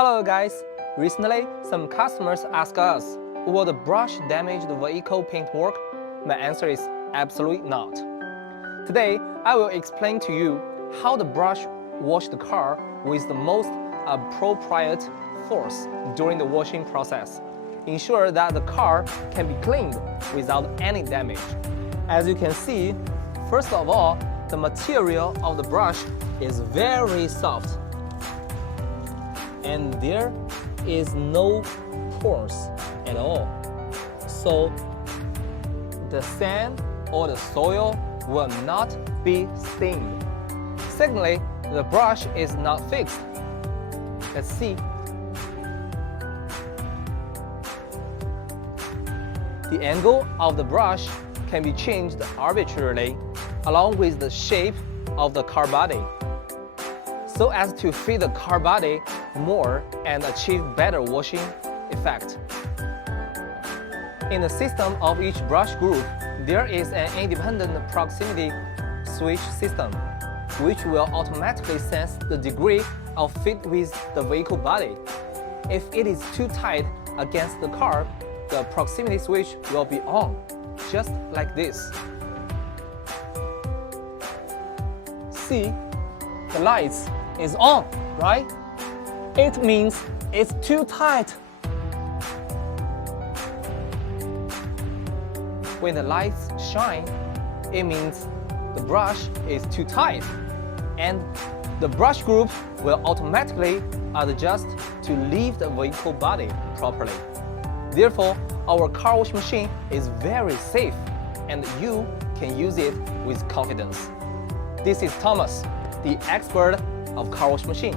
Hello guys! Recently, some customers ask us, will the brush damage the vehicle paintwork? My answer is absolutely not. Today, I will explain to you how the brush wash the car with the most appropriate force during the washing process. Ensure that the car can be cleaned without any damage. As you can see, first of all, the material of the brush is very soft. And there is no pores at all. So the sand or the soil will not be stained. Secondly, the brush is not fixed. Let's see. The angle of the brush can be changed arbitrarily along with the shape of the car body, so as to fit the car body more and achieve better washing effect. In the system of each brush group, there is an independent proximity switch system, which will automatically sense the degree of fit with the vehicle body. If it is too tight against the car, the proximity switch will be on, just like this. See, the lights is on, right? It means it's too tight. When the lights shine, it means the brush is too tight, and the brush group will automatically adjust to leave the vehicle body properly. Therefore, our car wash machine is very safe, and you can use it with confidence. This is Thomas, the expert of car wash machine.